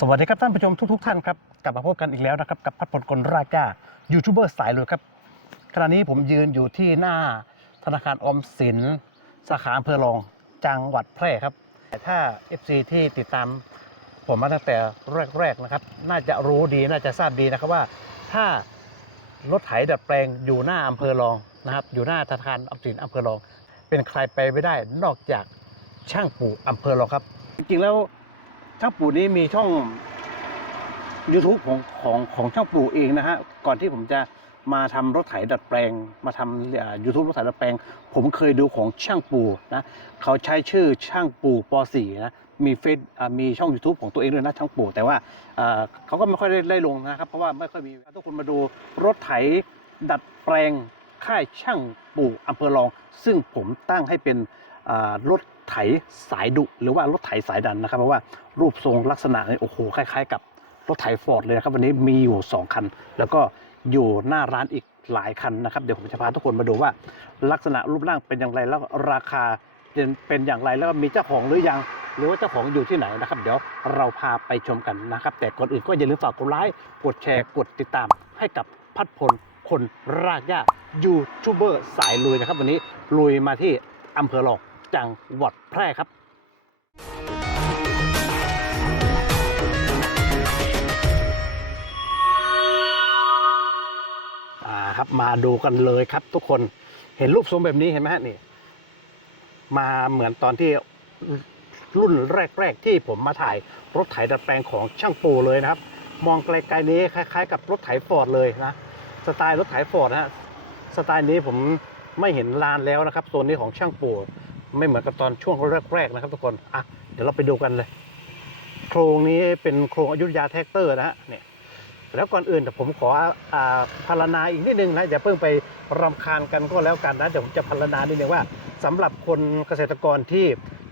สวัสดีครับท่านผู้ชมทุกๆท่านครับ กลับมาพบกันอีกแล้วนะครับ กับพัดผลกลรากายูทูบเบอร์สายรวยครับ ขณะนี้ผมยืนอยู่ที่หน้าธนาคารอมสินสาขาอำเภอรองจังหวัดแพร่ครับแต่ถ้า FC ที่ติดตามผมมาตั้งแต่แรก ๆ นะครับ น่าจะรู้ดีน่าจะทราบดีนะครับว่าถ้ารถไถดัดแปลงอยู่หน้าอำเภอรองนะครับอยู่หน้าธนาคารออมสินอำเภอรอง เป็นใครไปไม่ได้นอกจากช่างปู่อำเภอรองครับจริงๆแล้วช่างปู่นี้มีช่อง YouTube ของของของช่างปู่เองนะฮะก่อนที่ผมจะมาทำรถไถดัดแปลงมาทำยูทูบรถไถดัดแปลง ผมเคยดูของช่างปูนะเขาใช้ชื่อช่างปูป .4 นะมีเฟซมีช่อง YouTube ของตัวเองด้วยนะช่างปูแต่ว่าเขาก็ไม่ค่อยได้ลงนะครับ เพราะว่าไม่ค่อยมีทุกคนมาดูรถไถดัดแปลงค่ายช่างปูอำเภอรองซึ่งผมตั้งให้เป็นรถไถสายดุหรือว่ารถไถสายดันนะครับเพราะว่ารูปทรงลักษณะเนี่ยโอ้โหคล้ายๆกับ รถไถฟอร์ดเลยนะครับวันนี้มีอยู่ 2คัน แล้วก็อยู่หน้าร้านอีกหลายคันนะครับเดี๋ยวผมจะพาทุกคนมาดูว่า ลักษณะรูปร่างเป็นอย่างไรแล้วราคาเป็นอย่างไร แล้วมีเจ้าของหรือยังหรือว่าเจ้าของอยู่ที่ไหนนะครับ เดี๋ยวเราพาไปชมกันนะครับแต่ก่อนอื่นก็อย่าลืมฝากกดไลค์กดแชร์กดติดตามให้กับพัดพลคนรากหญ้ายูทูบเบอร์สายลุยนะครับ วันนี้ลุยมาที่อำเภอหลอกจังหวัดแพร่ครับครับมาดูกันเลยครับทุกคนเห็นรูปทรงแบบนี้เห็นไหมฮะนี่มาเหมือนตอนที่รุ่นแรก ๆ ที่ผมมาถ่ายรถไถดัดแปลงของช่างปูเลยนะครับ มองไกลๆนี้คล้ายๆกับรถไถฟอร์ดเลยนะสไตล์รถไถฟอร์ดนะสไตล์นี้ผมไม่เห็นลานแล้วนะครับโซนนี้ของช่างปูไม่เหมือนกับตอนช่วงแรกๆนะครับทุกคน อ่ะ เดี๋ยวเราไปดูกันเลย โครงนี้เป็นโครงอยุธยาแท็กเตอร์นะฮะ เนี่ย แล้วก่อนอื่นแต่ผมขออ่าพารณาอีกนิดนึงนะ อย่าเพิ่งไปรำคาญกันก็แล้วกันนะ เดี๋ยวผมจะพารณานิดนึงว่า สำหรับคนเกษตรกรที่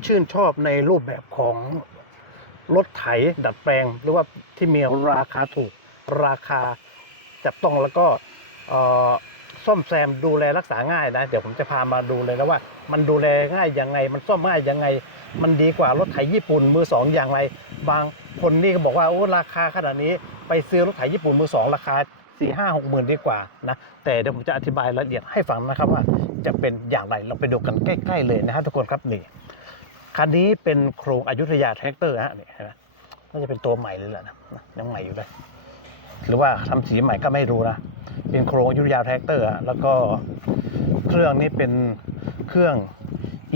ชื่นชอบในรูปแบบของรถไถดัดแปลงหรือว่าที่มีราคาถูกราคาจับต้องแล้วก็ซ่อมแซม ดูแลรักษาง่ายนะเดี๋ยวผมจะพามาดูเลยนะว่า มันดูแลง่ายยังไง มันซ่อม ง่ายยังไง มันดีกว่ารถไถญี่ปุ่นมือสองอย่างไร บางคนนี่ ก็บอกว่าโอ้ ราคาขนาดนี้ไปซื้อรถไถญี่ปุ่นมือสองราคาสี่ห้าหกหมื่นดีกว่านะแต่เดี๋ยวผมจะอธิบายละเอียดให้ฟังนะครับว่าจะเป็นอย่างไรเราไปดูกันใกล้ๆเลยนะฮะทุกคนครับนี่คันนี้เป็นโครงอยุธยาแท็กเตอร์ฮะนี่เห็นไหมน่าจะเป็นตัวใหม่เลยแหละนะยังใหม่อยู่เลยหรือว่าทำสีใหม่ก็ไม่รู้นะเป็นโครงยุทธยาแท็กเตอร์แล้วก็เครื่องนี้เป็นเครื่อง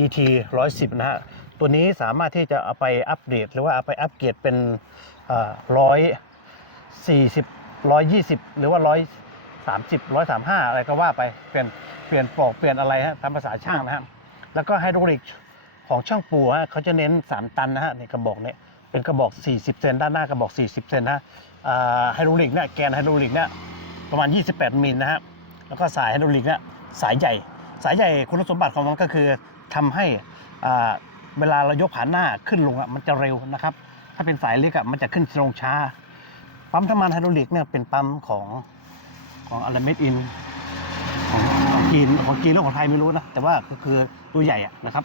ET 110นะฮะตัวนี้สามารถที่จะเอาไปอัปเดต หรือว่าเอาไปอัปเกรดเป็นร้อยสี่สิบร้อยยี่สิบหรือว่าร้อยสามสิบร้อยสามห้าอะไรก็ว่าไปเปลี่ยนเปลี่ยนปลอกเปลี่ยนอะไรฮะตามภาษาช่างนะฮะแล้วก็ไฮดรอลิกของช่างปูฮะเขาจะเน้น3 ตันนะฮะในกระบอกเนี่ยเป็นกระบอก 40 เซนด้านหน้ากระบอก 40 เซนนะไฮดรอลิกเนี่ยแกนไฮดรอลิกเนี่ยประมาณ 28 มิลนะฮะแล้วก็สายไฮดรอลิกเนี่ยสายใหญ่ สายใหญ่คุณสมบัติของมันก็คือทำให้เวลาเรายกผ่านหน้าขึ้นลงอ่ะมันจะเร็วนะครับ ถ้าเป็นสายเล็กอ่ะมันจะขึ้นลงช้า ปั๊มน้ำมันไฮดรอลิกเนี่ยเป็นปั๊มของของอลเมดอินของกจีนของจีนหรือของไทยไม่รู้นะ แต่ว่าก็คือตัวใหญ่อะนะครับ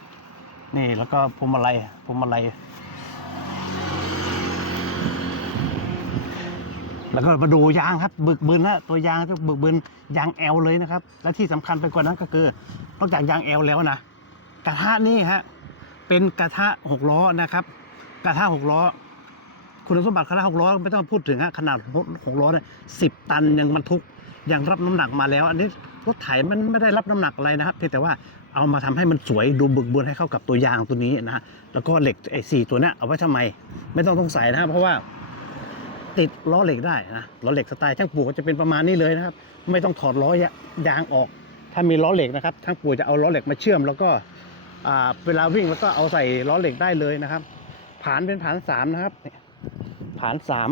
นี่แล้วก็พวงมาลัยพวงมาลัยแล้วก็มาดูยางครับบึกบึนนะตัวยางจะบึกบึนยางแอลเลยนะครับ และที่สำคัญไปกว่านั้นก็คือนอกจากยางแอลแล้วนะกระทะนี่ฮะเป็นกระทะหกล้อนะครับกระทะหกล้อคุณสมบัติกระทะหกล้อไม่ต้องพูดถึงฮะขนาดหกล้อเนี่ยสิบตันยังบรรทุกยังรับน้ำหนักมาแล้ว อันนี้รถไถมันไม่ได้รับน้ำหนักอะไรนะครับ เพียงแต่ว่าเอามาทำให้มันสวยดูบึกบืนให้เข้ากับตัวยางตัวนี้นะแล้วก็เหล็กไอ้สี่ตัวนี้เอาไว้ทำไมไม่ต้องสงสัยนะครับเพราะว่าติดล้อเหล็กได้นะล้อเหล็กสไตล์ช่างปู่ก็จะเป็นประมาณนี้เลยนะครับ ไม่ต้องถอดล้อยางออก ถ้ามีล้อเหล็กนะครับช่างปู่จะเอาล้อเหล็กมาเชื่อมแล้วก็เวลาวิ่งแล้วก็เอาใส่ล้อเหล็กได้เลยนะครับผานเป็นผานสามนะครับผานสาม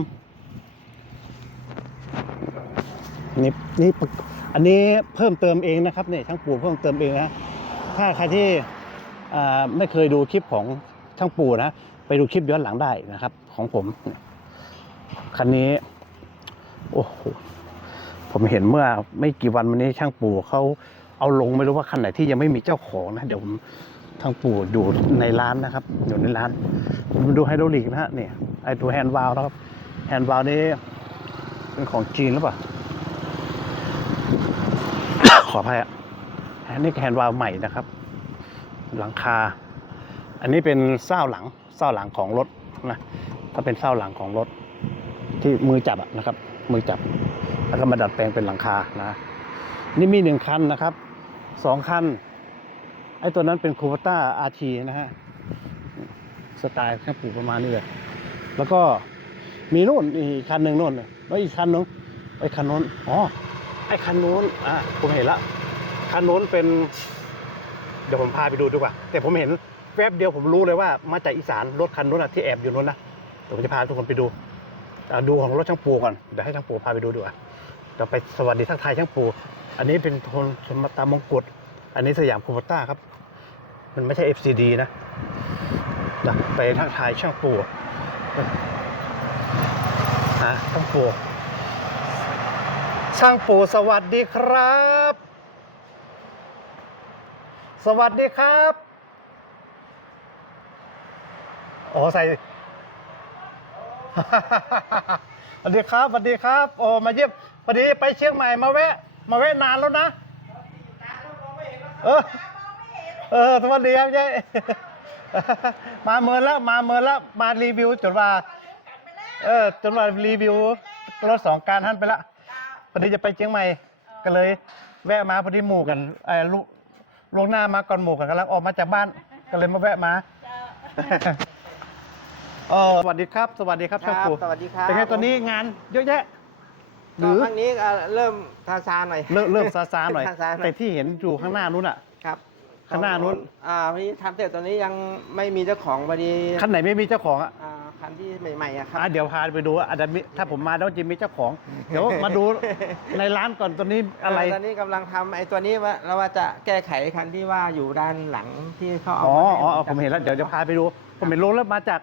นี่นี่อันนี้เพิ่มเติมเองนะครับเนี่ยช่างปู่เพิ่มเติมเองนะถ้าใครที่ไม่เคยดูคลิปของช่างปู่นะไปดูคลิปย้อนหลังได้นะครับ ของผมคันนี้โอ้โหผมเห็นเมื่อไม่กี่วันมานี้ช่างปู่เขาเอาลงไม่รู้ว่าคันไหนที่ยังไม่มีเจ้าของนะเดี๋ยวผมทางปู่อยู่ในร้านนะครับ อยู่ในร้าน ดูไฮดรอลิกนะฮะเนี่ยไอตัวแฮนด์วาล์วครับแฮนด์วาล์วนี้เป็นของจีนหรือเปล่าขออภัยอะอันนี้แฮนด์วาล์วใหม่นะครับหลังคา อันนี้เป็นเส้าหลังเส้าหลังของรถนะถ้าเป็นเส้าหลังของรถที่มือจับนะครับ มือจับแล้วก็มาดัดแปลงเป็นหลังคานะ นี่มีหนึ่งคันนะครับสองคัน ไอ้ตัวนั้นเป็นคูปต้าอาทีนะฮะ สไตล์แค่ปูกประมาณนี้เลยแล้วก็มีนู่นอีกคันหนึ่งนู่นแล้วอีกคันน้นไอ้คันนู้นอ๋อ ไอ้คันนู้นอ่ะผมเห็นละคันนู้นเป็น เดี๋ยวผมพาไปดูดีกว่า แต่ผมเห็นแวบเดียวผมรู้เลยว่ามาจากอีสาน รถคันนู้นที่แอบอยู่นู้นนะเดี๋ยวผมจะพาทุกคนไปดูดูของรถช่างปูก่อน เดี๋ยวให้ช่างปูพาไปดูดีกว่าเราไปสวัสดีทักทายช่างปู อันนี้เป็นโทนสมตามงกุฎอันนี้สยามคูบต้าครับ มันไม่ใช่ FCD นะนะไปทักทายช่างปูฮะช่างปู ช่างปู สวัสดีครับ สวัสดีครับ อ๋อใส่สวัสดีครับสวัสดีครับโอ้มาเยี่ยมพอดีไปเชียงใหม่มาแวะ มาแวะนานแล้วนะเออเออสวัสดีครับยายมาเมินแล้วมาเมินแล้วมารีวิวจนว่าเออจนว่ารีวิวรถสองการท่านไปละพอดีจะไปเชียงใหม่ก็เลย แวะมาพอดีหมู่กันไอ้ลูกลงหน้ามาก่อนหมู่กันกำลังออกมาจากบ้านก็เลยมาแวะมาเออสวัสดีครับสวัสดีครับค่ารับูสวัสดีครับเป็นไงตอนนี้งานเยอะแยะหรือครั้งนี้เริ่มซาซาหน่อยเริ่มซาซาหน่อยาหน่อยแต่ที่เห็นอยู่ข้างหน้านู้นอ่ะครับ ข้างหน้านู้นอ่าพอดีทำเสร็จตอนนี้ยังไม่มีเจ้าของพอดีคันไหนไม่มีเจ้าของอ่ะาคันที่ใหม่ๆอ่ะครับอ่ะเดี๋ยวพาไปดู อาจจะถ้าผมมาแล้วจะมีเจ้าของ เดี๋ยวมาดูในร้านก่อนตอนนี้อะไรตอนนี้กำลังทำไอ้ตัวนี้ว่าเราว่าจะแก้ไขคันที่ว่าอยู่ด้านหลังที่เขาเอาอ๋ออ๋อผมเห็นแล้วเดี๋ยวจะพาไปดูผมเห็นรถแล้วมาจาก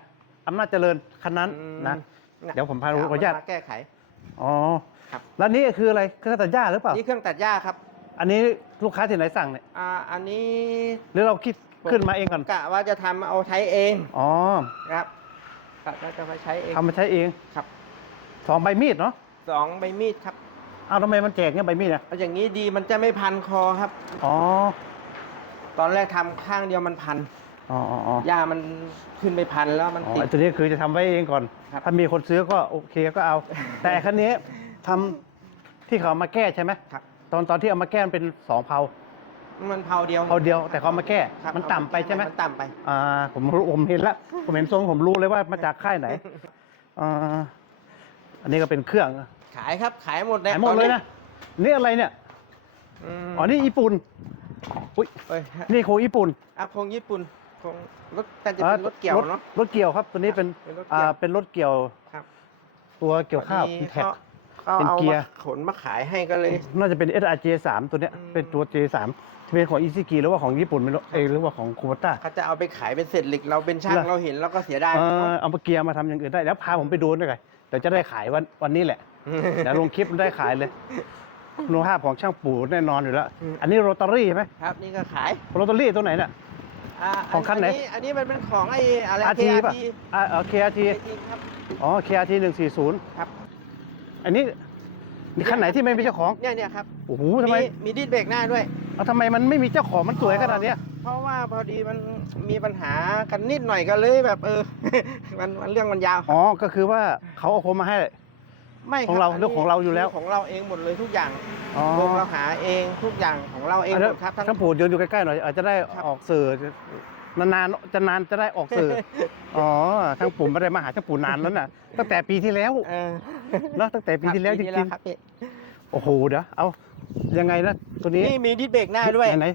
อำนาจเจริญคันนั้นนะเดี๋ยวผมพาดูขออนุญาตแก้ไขอ๋อครับแล้วนี่คืออะไรเครื่องตัดหญ้าหรือเปล่านี่เครื่องตัดหญ้าครับ อันนี้ลูกค้าที่ไหนสั่งเนี่ยอ่าอันนี้หรือเราคิดขึ้นมาเองก่อนกะว่าจะทำเอาใช้เองอ๋อครับกะว่าจะมาใช้เองทำมาใช้เองครับสองใบมีดเนาะสองใบมีดครับเอาทำไมมันแจกเนี่ยใบมีดเนี่ยเอาอย่างนี้ดีมันจะไม่พันคอครับอ๋อตอนแรกทำข้างเดียวมันพันหญ้ามันขึ้นไปพันแล้วมันติดตัวนี้คือจะทำไว้เองก่อน ถ้ามีคนซื้อก็โอเคก็เอา แต่คันนี้ทำที่เขาเอามาแก้ใช่ไหม ตอนตอนที่เอามาแก้มันเป็นสองเผามันเผาเดียวเผาเดียว แต่เขามาแก้ มันต่ำไปใช่ไหมต่ำไป อ่าผมรู้ผมเห็นลวผมเห็นทรงผมรู้เลยว่ามาจากค่ายไหน อันนี้ก็เป็นเครื่อง ขายครับขายหมดแยขายหมดเลยนะนี่อะไรเนี่ยอ๋อนี่ญี่ปุ่นอุ้ยนี่โคญี่ปุ่นอ่ะโคญี่ปุ่นงรถแต่จะเป็นรถเกี่ยวเนาะรถเกี่ยวครับ ตัวนี้เป็นเป็นรถเกี่ยวอ่าเป็นรถเกี่ยวครับ ตัวเกี่ยวข้าวเป็นแท็กเป็นเกียร์ขนมาขายให้ก็เลย น่าจะเป็น SRJ 3ตัวเนี้ยเป็นตัว J 3ที่เป็นของอ i ซ i กิหรือว่าของญี่ปุ่นไม่รู้เองหรือว่าของคูบต้าเขาจะเอาไปขายเป็นเศษเหล็กเราเป็นช่างเราเห็นเราก็เสียไดาเออเอามาเกียร์มาทำอย่างอื่นได้แล้วพาผมไปดูด้วยกันเดี๋ยวจะได้ขายวันวันนี้แหละเดี๋ยวลงคลิปได้ขายเลยคุณภาพของช่างปู่แน่นอนอยู่แล้ว อันนี้โรตารี่ใช่ไหมครับนี่ก็ขายโรตารี่ตัวไหนเนี่ยของคันไหน อันนี้มันเป็นของไอ้อะไรอาทีป่ะอ๋อเคอาทีอ๋อเคอาทีหนึ่งสี่ศูนย์ครับ อันนี้นี่คันไหนที่ไม่มีเจ้าของเนี่ยเนี่ยครับโอ้โหทำไมมีดีดิสเบรกหน้าด้วยเอาทำไมมันไม่มีเจ้าของมันสวยขนาดเนี้ยเพราะว่าพอดีมันมีปัญหากันนิดหน่อยก็เลยแบบเออ มันมันเรื่องมันยาว อ๋อ ก็คือว่าเขาเอาผมมาให้ไม่ของเราเรื่องของเราอยู่แล้วของเราเองหมดเลยทุกอย่างโรงเราหาเองทุกอย่างของเราเองหมดครับ ทั้ง้ผูดยืนอยู่ใกล้ๆหน่อย อาจจะได้ออกสื่อ นานๆจะนานจะได้ออกสื่ออ๋อทั้งปู่ไม่ได้มาหาทั้งปู่นานแล้วน่ะตั้งแต่ปีที่แล้วเนาะตั้งแต่ปีที่แล้วจริงๆโอ้โหเดี๋ยวเอายังไงนะตัวนี้นี่มีดิสเบรกหน้าด้วยไหน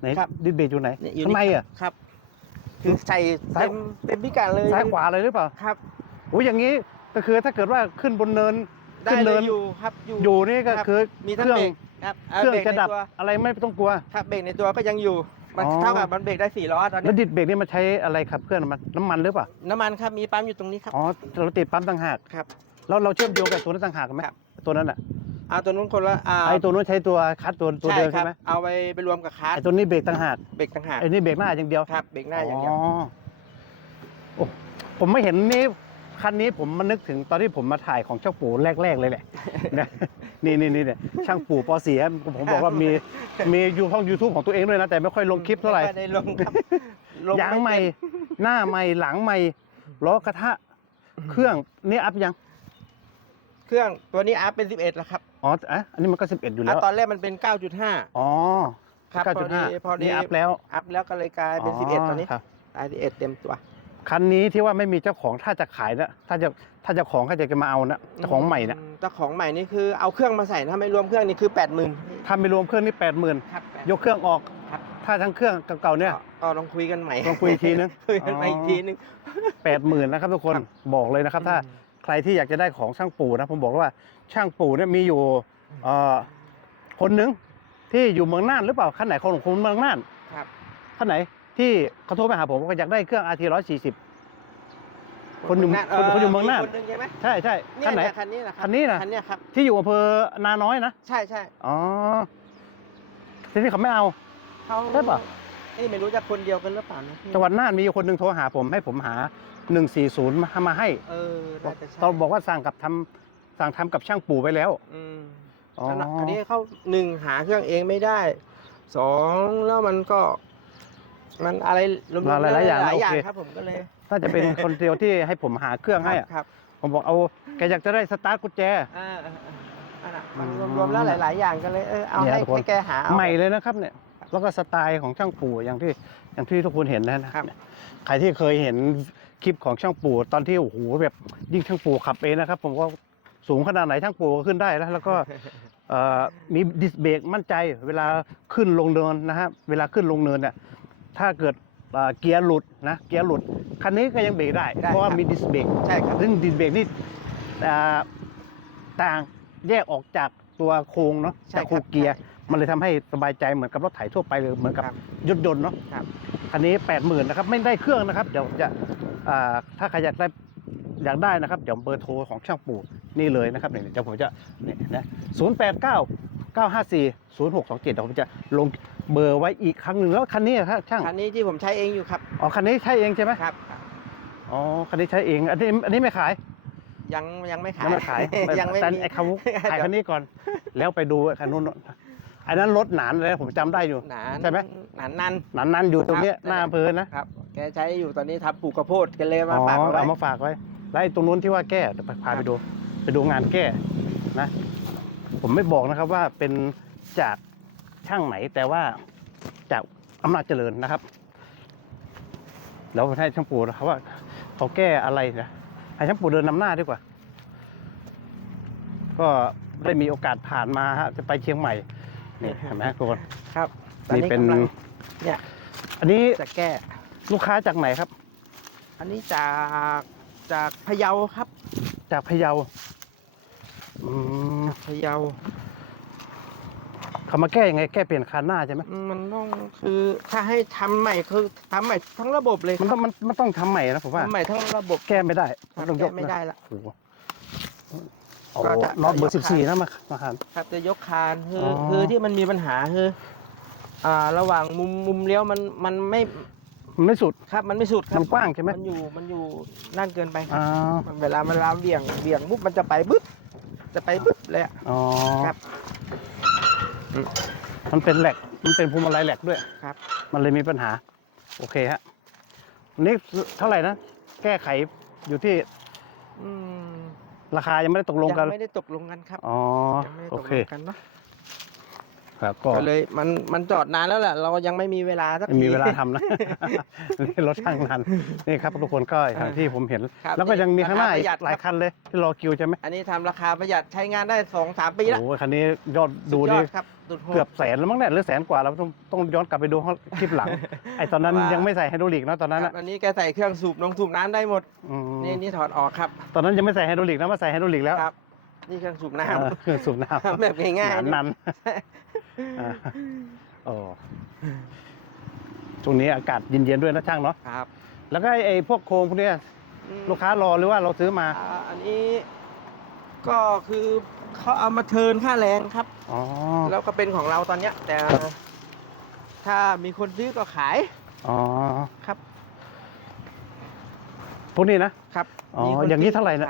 ไหนครับดิสเบรกอยู่ไหนทำไมอ่ะครับ คือใส่เต็มเต็มพิกัดเลยซ้ายขวาเลยหรือเปล่าครับโอ้ยอย่างนี้ก็คือถ้าเกิดว่าขึ้นบนเนินขึ้นเนินอยู่ครับ อยู่อยู่นี่ก็คือมีเครื่องเบรกครับเครื่องจะดับอะไรไม่ต้องกลัว ครับ เบรกในตัวก็ยังอยู่มันเท่ากับมันเบรกได้สี่ล้อตอนนี้แล้วดิดเบรกนี่มาใช้อะไรครับ เพื่อนมันน้ำมันหรือเปล่าน้ำมันครับ มีปั๊มอยู่ตรงนี้ครับอ๋อเราติดปั๊มต่างหากครับแล้วเราเชื่อมโยงกับตัวนั้นต่างหากไหมครับตัวนั้นอ่ะเอาตัวนู้นคนละอ่าไอ้ตัวนู้นใช้ตัวคัดตัวตัวเดียวใช่ไหมเอาไปไปรวมกับคัดไอ้ตัวนี้เบรกต่างหากเบรกต่างหากไอ้นี่เบรกหน้าอย่างเดียวครับ เบรกหน้าอย่างเดียวอ๋อผมไม่เห็นนี่คันนี้ผมมานึกถึงตอนที่ผมมาถ่ายของเจ้าปู่แรก ๆเลยแหละ นี่นี่นี่เนี่ย ช่างปู่ปอเสียผมบอกว่ามีมีอยู่ช่องยูทูบของตัวเองด้วยนะ แต่ไม่ค่อยลงคลิปเท่าไหร่ม่ยได้ลงครับยางใหม่ หน้าใหม่หลังใหม่ล้อกระทะเครื่องนี่อัพยัง เครื่องตัวนี้อัพเป็นสิบเอ็ดแล้วครับ อ๋ออ่ะ อันนี้มันก็สิบเอ็ดยู่แล้ว ตอนแรกมันเป็น้าอ๋อครับพอดีพอดีอัพแล้วอัพแล้วก็เลยกลายเป็นสิบเอ็ดตอนนี้ครับิบเอ็ดเต็มตัวคันนี้ที่ว่าไม่มีเจ้าของถ้าจะขายนะถ้าจะถ้าจะของเขาจะมาเอานะเจ้าของใหม่นะเจ้าของใหม่นี่คือเอาเครื่องมาใส่ถ้าไม่รวมเครื่องนี่คือ8ปดหมื่นถ้าไม่รวมเครื่องนี่แปดหมื่นยกเครื่องออกถ้าทั้งเครื่องเก่าๆเนี่ยก็ลองคุยกันใหม่ลองคุยทีนึงคุยกันใหม่อีกทีนึงแปดหมื่นนะครับทุกคนบอกเลยนะครับ ถ้าใครที่อยากจะได้ของช่างปู่นะผมบอกว่าช่างปู่เนี่ยมีอยู่คนหนึ่งที่อยู่เมืองน่าน หรือเปล่าคันไหนของคุณเมืองน่านครับคันไหนที่เขาโทรมาหาผมว่าอยากได้เครื่อง RT 140คนอยู่คนคนอยู่เมืองน่านงใช่ใช่ใช่คันไหนคันนี้นะรับคันนี้นะคันนี้ครับ ที่อยู่อำเภอนาน้อยนะใช่ใช่อ๋อที่นี่เขาไม่เอาเขาได้ปะนี่ไม่รู้จะคนเดียวกันหรือเปล่านะจังหวัดน่านมีคนหนึ่งโทรหาผมให้ผมหา 140มามาให้ เออาใตอนบอกว่าสั่งกับทำสั่งทำกับช่างปู่ไปแล้ว อืมอ๋อคันนี้เขาหนึ่งหาเครื่องเองไม่ได้ สองแล้วมันก็มันอะไรหลายอย่างหลายอย่างครับผมก็เลยถ้าจะเป็นคนเดียวที่ให้ผมหาเครื่องให้ครับผมบอกเอาแกอยากจะได้สตาร์ทกุญแจอ่าอรวมๆแล้วหลาย ๆ อย่างก็เลยเออเอาให้แกหาใหม่เลยนะครับเนี่ยแล้วก็สไตล์ของช่างปู่อย่างที่อย่างที่ทุกคนเห็นนะนะครับใครที่เคยเห็นคลิปของช่างปู่ตอนที่โอ้โหแบบยิ่งช่างปู่ขับเองนะครับผมก็สูงขนาดไหนช่างปู่ก็ขึ้นได้ แล้วแล้วก็มีดิสเบรกมั่นใจเวลาขึ้นลงเนินนะฮะเวลาขึ้นลงเนินเนี่ยถ้าเกิดเกียร์หลุดนะเกียร์หลุดคันนี้ก็ยังเบรกได้ เพราะว่ามีดิสเบรกใช่ครับซึ่งดิสเบรกนี่ต่างแยกออกจากตัวโครงเนาะ่จากโครงเกียร์ มันเลยทำให้สบายใจเหมือนกับรถไถทั่วไปเลยเหมือนกับยนต์ยนต์เนาะคันนี้แปดหมื่นนะครับไม่ได้เครื่องนะครับเดี๋ยวจะถ้าใครอยากได้อยากได้นะครับเดี๋ยวเบอร์โทรของช่างปู่นี่เลยนะครับเเดี๋ยวผมจะเนี่ยนะศูนย์แปดเก้าเก้าห้าสี่ศูนย์หกสองเจ็ดเดี๋ยวผมจะลงเบอร์ไว้อีกครั้งหนึ่งแล้วคันนี้ครับช่างคันนี้ที่ผมใช้เองอยู่ครับอ๋อคันนี้ใช้เองใช่ไหมครับอ๋อคันนี้ใช้เองอันนี้อันนี้ไม่ขาย ยังยังไม่ขายยังไม่ขายยังไม่ไอ้คำขายคันนี้ก่อน แล้วไปดูคันนู้น อันนั้นรถหนานเลยผมจำได้อยู่หนนาใช่ไหมหนานนันหนานนันอยู่ตรงนี้หน้าเพเภอนะครับ แกใช้อยู่ตอนนี้ทับปลูกกระโพดกันเลยมาฝากเอามาฝากไว้แล้วไอ้ตรงนู้นที่ว่าแก้พาไปดูไปดูงานแก้นะ ผมไม่บอกนะครับว่าเป็นจากช่างไหนแต่ว่าจากอำนาจเจริญนะครับแล้วให้ช่างปูนะครับว่าเขาแก้อะไรนะให้ช่างปูเดินนำหน้าดีกว่า ก็ได้มีโอกาสผ่านมาฮะจะไปเชียงใหม่นี่เห็นไหมทุกคนครับนี่เป็นเนี่ยอันนี้จะแก้ลูกค้าจากไหนครับ อันนี้จากจากพะเยาครับ จากพะเยาพะเยาเขามาแก้ยังไงแก้เปลี่ยนคานหน้าใช่ไหมมันต้องคือ ถ้าให้ทำใหม่คือทำใหม่ทั้งระบบเลยมันต้องมันมันต้องทำใหม่นะผมว่าทำใหม่ทั้งระบบแก้ไม่ได้มันต้องยกไม่ได้ละโอ้โหอก็จะน็อตเบอร์สิบสี่นะมามาคานครับจะยกคานคือคือที่มันมีปัญหาคืออ่าระหว่างมุมมุมเลี้ยวมันมันไม่มันไม่สุดครับ มันไม่สุดครับมันกว้างใช่ไหมมันอยู่มันอยู่นั่นเกินไปอ่าเวลามันลาเบี่ยงเบี่ยงปุ๊บมันจะไปบึ๊บจะไปบึ๊บเลยอ๋อครับมันเป็นแหลกมันเป็นภูมิลัยแหลกด้วยครับ มันเลยมีปัญหา โอเคฮะวันนี้เท่าไหร่นะ แก้ไขอยู่ที่ราคายังไม่ได้ตกลงกันยังไม่ได้ตกลงกันครับ อ๋อ โอเคกันเนาะก็เลยมันมันจอดนานแล้วแหละเรายังไม่มีเวลาสักมทีมีเวลาทำนะ รถช่างนานนี่ครับ ทุกคนก็อย่างที่ผมเห็น แล้วก็ยังมีข้างหน้าประหยัดหลายคันเลยที่รอคิวใช่ไหมอันนี้ทำราคาประหยัดใช้งานได้สองสามปีแล้วโอ้คันนี้ยอดดูนี่ดเกือบแสนแล้วมั้งเนี่ยหรือแสนกว่าเราต้องต้องย้อนกลับไปดูคลิปหลังไอ้ตอนนั้นยังไม่ใส่ไฮดรอลิกนะตอนนั้นอะอันนี้แกใส่เครื่องสูบน้องสูบน้ำได้หมดนี่นี่ถอดออกครับตอนนั้นยังไม่ใส่ไฮดรอลิกนะมาใส่ไฮดรอลิกแล้วนี่เครื่องสูบน้ำเครื่องสูบน้ำแบบง่ายๆนั้นโอ้ช่วงนี้อากาศเย็นๆด้วยนะช่างเนาะ ครับ แล้วก็ไอ้พวกโคงพวกนี้ลูกค้ารอหรือว่าเราซื้อมา อันนี้ก็คือเขาเอามาเทินค่าแรงครับอ๋อแล้วก็เป็นของเราตอนเนี้ยแต่ถ้ามีคนซื้อก็ขายอ๋อครับ พวกนี้นะ ครับ อ๋อ อย่างนี้เท่าไหร่นะ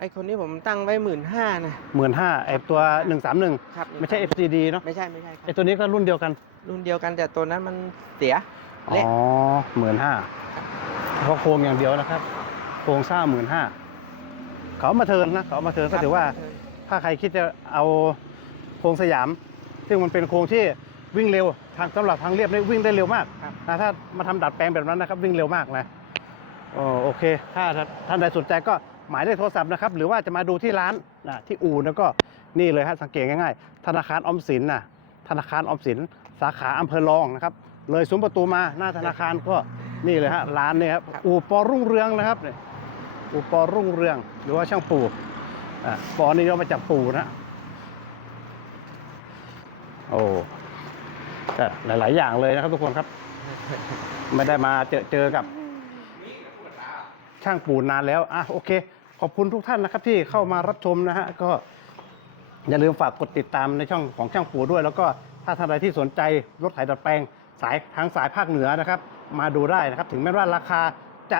ไอคนนี้ผมตั้งไว้หมื่นห้านะหมื่นห้าไอตัวหนึ่งสามหนึ่งครับไม่ใช่ FCD เนาะไม่ใช่ไม่ใช่ครัไอตัวนี้ก็รุ่นเดียวกัน รุ่นเดียวกันแต่ตัวนั้นมันเสียอ๋อหมื่นห้าเพราะโครงอย่างเดียวนะครับ โครงสร้างหมื่นห้าเขามาเทิร์นนะ เขามาเทิร์นก็ถือว่า ถ้าใครคิดจะเอาโครงสยาม ซึ่งมันเป็นโครงที่วิ่งเร็วทางสำหรับทางเรียบนี่วิ่งได้เร็วมากนะถ้ามาทำดัดแปลงแบบนั้นนะครับ วิ่งเร็วมากนะโอเค ถ้าท่านใดสนใจก็หมายเลขโทรศัพท์นะครับ หรือว่าจะมาดูที่ร้านนะที่อูแล้วก็นี่เลยฮะสังเกตง่ายๆธนาคารออมสินนะธนาคารออมสินสาขาอำเภอรองนะครับ เลยซุ้มประตูมาหน้าธนาคารก็นี่เลยฮะร้านเนี่ยครับอู่ปอรุ่งเรืองนะครับอู่ปอรุ่งเรือง หรือว่าช่างปูอ่ปอนี่ย่อมาจากปูนะโอ้หลายๆอย่างเลยนะครับ ทุกคนครับไม่ได้มาเจอเจอกับ ช่างปูนนานแล้วอ่ะโอเคขอบคุณทุกท่านนะครับที่เข้ามารับชมนะฮะก็ อย่าลืมฝากกดติดตามในช่องของช่างปู่ด้วย แล้วก็ถ้าท่านใดที่สนใจรถไถดัดแปลง สายทางสายภาคเหนือนะครับ มาดูได้นะครับ ถึงแม้ว่าราคาจะ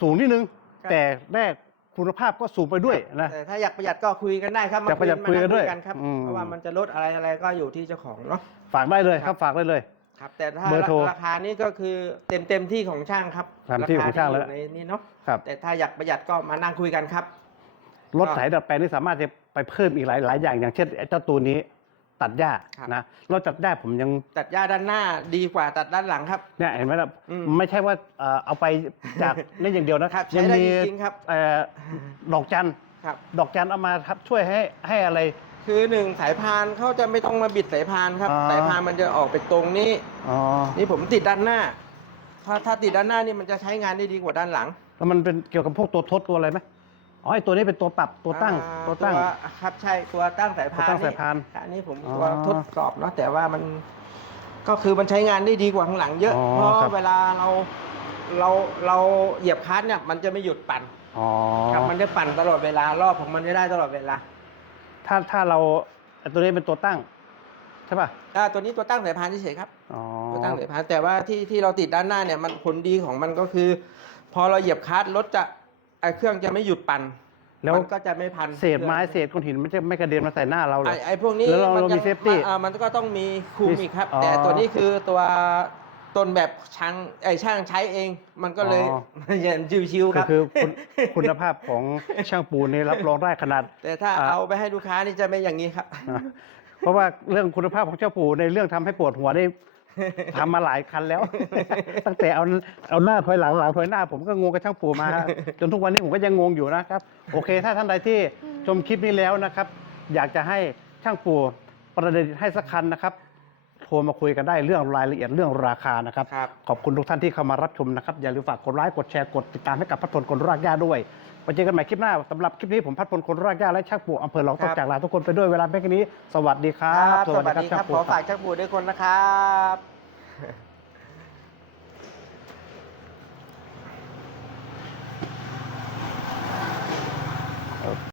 สูงนิดนึง แต่แรกคุณภาพก็สูงไปด้วยนะแต่ถ้าอยากประหยัดก็คุยกันได้ครับอยากประหยัดคุยกันด้วยกันครับเพราะว่ามันจะลดอะไรอะไรก็อยู่ที่เจ้าของเนาะฝากได้เลยครับ ฝากได้เลยครับ แต่ถ้ารราคานี้ก็คือเต็มเต็มที่ของช่างครับตามที่ของช่างแล้วี่ในนี้เนาะครับแต่ถ้าอยากประหยัดก็มานั่งคุยกันครับรถายดัดแปลงนี่สามารถจะไปเพิ่มอีกหลายหลายอย่างอย่างเช่นเจ้าตัวนี้ ตัดหญ้านะเราตัดหญ้าผมยังตัดหญ้าด้านหน้าดีกว่าตัดด้านหลังครับเนี่ยเห็นไหมครับไม่ใช่ว่า เอาไปจากนี่อย่างเดียวนะครับยังมีดอกจันทร์ดอกจันเอามาับช่วยให้ ให้อะไรคือหนึ่งสายพานเขาจะไม่ต้องมาบิดสายพานครับ สายพานมันจะออกไปตรงนี้อ๋นี่ผมติดด้านหน้า ถ้าถ้าติดด้านหน้านี่มันจะใช้งานได้ดีกว่าด้านหลังแล้วมันเป็นเกี่ยวกับพวกตัวทดตัวอะไรไหมอ๋อไอตัวนี้เป็นตัวปรับตัวตั้ง ตัวตั้งครับใช่ตัวตั้งสายพานตัวตั้งสายพานอันนี้ผมตัวทดสอบเนาะแต่ว่ามันก็คือมันใช้งานได้ดีกว่าข้างหลังเยอะเพราะเวลาเราเราเราเหยียบคัสเนี่ย มันจะไม่หยุดปั่นอ๋อครับมันจะปั่นตลอดเวลารอบของมันจะได้ตลอดเวลาถ้าถ้าเราตัวนี้เป็นตัวตั้ง ใช่ป่ะอ่าตัวนี้ตัวตั้งสายพานเฉยครับตัวตั้งสายพานแต่ว่าที่ที่เราติดด้านหน้าเนี่ยมันผลดีของมันก็คือ พอเราเหยียบคัต์รถจะไอเครื่องจะไม่หยุดปั่นแล้วมันก็จะไม่พันเศษไม้เศษก้อนหินไม่จะไม่กระเด็นมาใส่หน้าเราเลยไอไอพวกนี้แล้วเรามีเซฟตี้อ่ามันก็ต้องมีคูมีครับ แต่ตัวนี้คือตัวต้นแบบช่างไอช่างใช้เอง มันก็เลยเย็นชิวๆครับคือคุณคุณภาพของช่างปูนนี่รับรองได้ขนาด แต่ถ้าอเอาไปให้ลูกค้านี่จะไม่อย่างนี้ครับ เพราะว่าเรื่องคุณภาพของเจ้าปูในเรื่องทำให้ปวดหัวได้ทำมาหลายคันแล้ว ตั้งแต่เอาเอาหน้าถอยหลัง หลังถอยหน้าผมก็งงกับช่างปูมา จนทุกวันนี้ผมก็ยังงงอยู่นะครับ โอเค ถ้าท่านใดที่ ชมคลิปนี้แล้วนะครับ อยากจะให้ช่างปูประเดิษฐ์ให้สักคันนะครับทรมาคุยกันได้เรื่องรายละเอียดเรื่องราคานะครับรบขอบคุณทุกท่านที่เข้ามารับชมนะครับอย่าลืมฝากกดไลค์กดแชร์กดติดตามให้กับพัฒนลคนรากหญ้า ด้วยไปเจอกันใหม่คลิปหน้าสำหรับคลิปนี้ผมพัฒนลคนรากหญ้าและชักปูอำเภอหลองต้องจากลาทุกคนไปด้วยเวลาเพียงแค่นี้ สวัสดี ครับสวัสดีครับขอฝากชักปบูดด้วยคนนะครับ